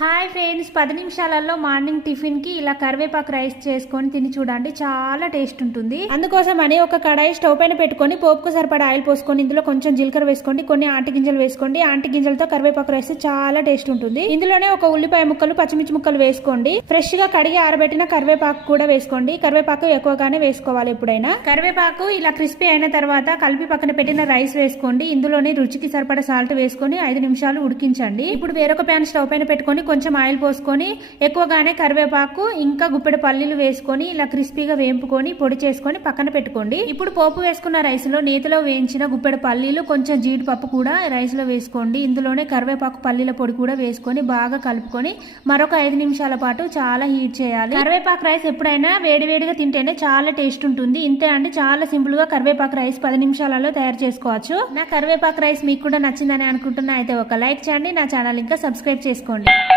Hi friends, 10 నిమిషాలలో morning tiffin కి ఇలా కరివేపాకు రైస్ చేసుకొని తిని చూడండి, చాలా టేస్ట్ ఉంటుంది. అందుకోసం అని ఒక కడాయి స్టవ్ పైన పెట్టుకొని పోపుకు సరిపడా ఆయిల్ పోసుకొని ఇందులో కొంచెం జీలకర్ర వేసుకోండి, కొన్ని ఆంటి గింజలు వేసుకోండి. ఆంటి గింజలతో కరివేపాకు రైస్ చాలా టేస్ట్ ఉంటుంది. ఇందులోనే ఒక ఉల్లిపాయ ముక్కలు, పచ్చిమిర్చి ముక్కలు వేసుకోండి. ఫ్రెష్ గా కడిగి ఆరబెట్టిన కరివేపాకు కూడా వేసుకోండి. కరివేపాకు ఎక్కువగానే వేసుకోవాలి ఎప్పుడైనా. కరివేపాకు ఇలా క్రిస్పీ అయిన తర్వాత కలిపి పక్కన పెట్టిన రైస్ వేసుకోండి. ఇందులోనే రుచికి సరిపడా సాల్ట్ వేసుకొని 5 నిమిషాలు ఉడికించండి. ఇప్పుడు వేరొక ప్యాన్ స్టవ్ పైన పెట్టుకొని కొంచెం ఆయిల్ పోసుకొని ఎక్కువగానే కరివేపాకు ఇంకా గుప్పెడు పల్లీలు వేసుకొని ఇలా క్రిస్పీగా వేంపుకొని పొడి చేసుకొని పక్కన పెట్టుకోండి. ఇప్పుడు పోపు వేసుకున్న రైస్ లో నేతిలో వేయించిన గుప్పెడు పల్లీలు, కొంచెం జీడిపప్పు కూడా రైస్ లో వేసుకోండి. ఇందులోనే కరివేపాకు పల్లీల పొడి కూడా వేసుకొని బాగా కలుపుకొని మరొక 5 నిమిషాల పాటు చాలా హీట్ చేయాలి. కరివేపాకు రైస్ ఎప్పుడైనా వేడివేడిగా తింటేనే చాలా టేస్ట్ ఉంటుంది. ఇంతే అండి, చాలా సింపుల్ గా కరివేపాకు రైస్ 10 నిమిషాలలో తయారు చేసుకోవచ్చు. నా కరివేపాకు రైస్ మీకు కూడా నచ్చిందని అనుకుంటున్నా. అయితే ఒక లైక్ చేయండి, నా ఛానల్ ఇంకా సబ్స్క్రైబ్ చేసుకోండి.